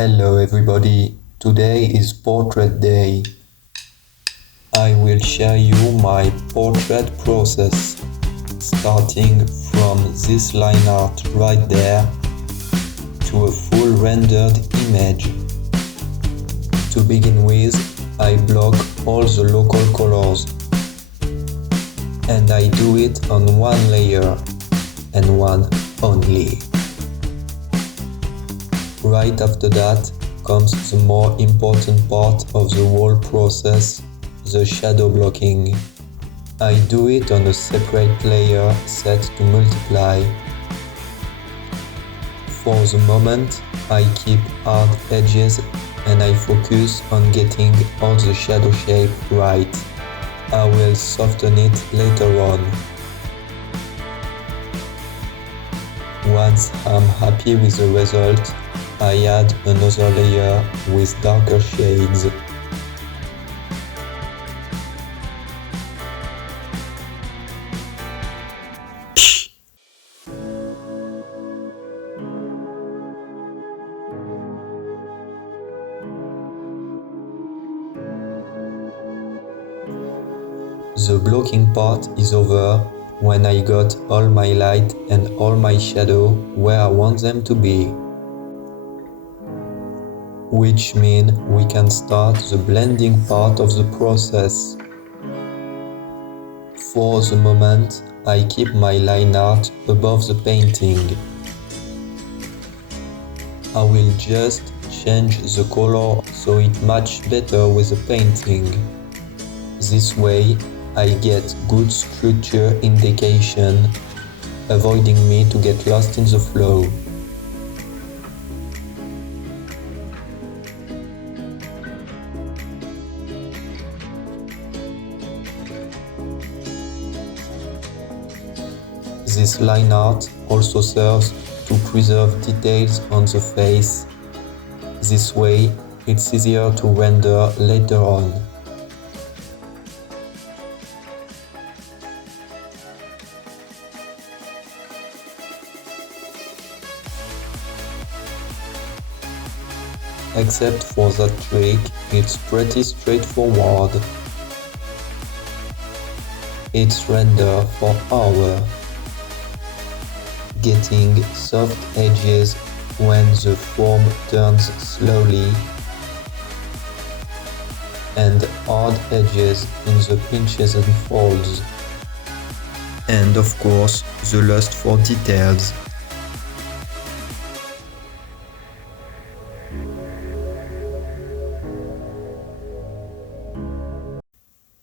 Hello everybody, today is portrait day. I will share you my portrait process, starting from this line art right there to a full rendered image. To begin with, I block all the local colors, and I do it on one layer and one only. Right after that comes the more important part of the whole process, the shadow blocking. I do it on a separate layer set to multiply. For the moment, I keep hard edges and I focus on getting all the shadow shape right. I will soften it later on. Once I'm happy with the result, I add another layer with darker shades. The blocking part is over when I got all my light and all my shadow where I want them to be. Which means we can start the blending part of the process. For the moment, I keep my line art above the painting. I will just change the color so it matches better with the painting. This way, I get good structure indication, avoiding me to get lost in the flow. This line art also serves to preserve details on the face. This way, it's easier to render later on. Except for that trick, it's pretty straightforward. It's render for hours. Getting soft edges when the form turns slowly, and hard edges in the pinches and folds, and of course the lust for details.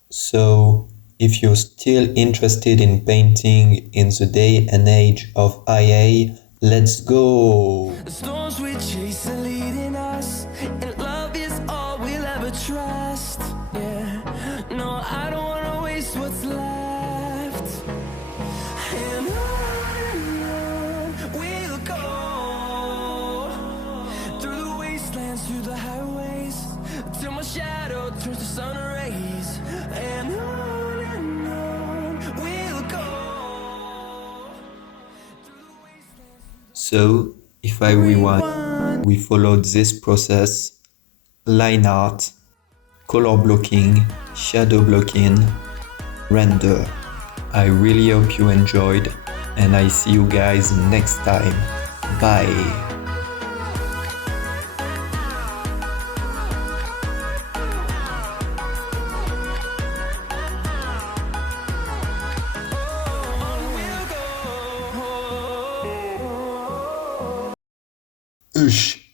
So, if you're still interested in painting in the day and age of IA, let's go! The storms we chase are leading us, and love is all we'll ever trust. Yeah, no, I don't wanna waste what's left. And on we'll go, through the wastelands, through the highways, till my shadow turns to sun rays. And on we'll go. So, if I rewind, we followed this process: line art, color blocking, shadow blocking, render. I really hope you enjoyed, and I see you guys next time. Bye! Ush.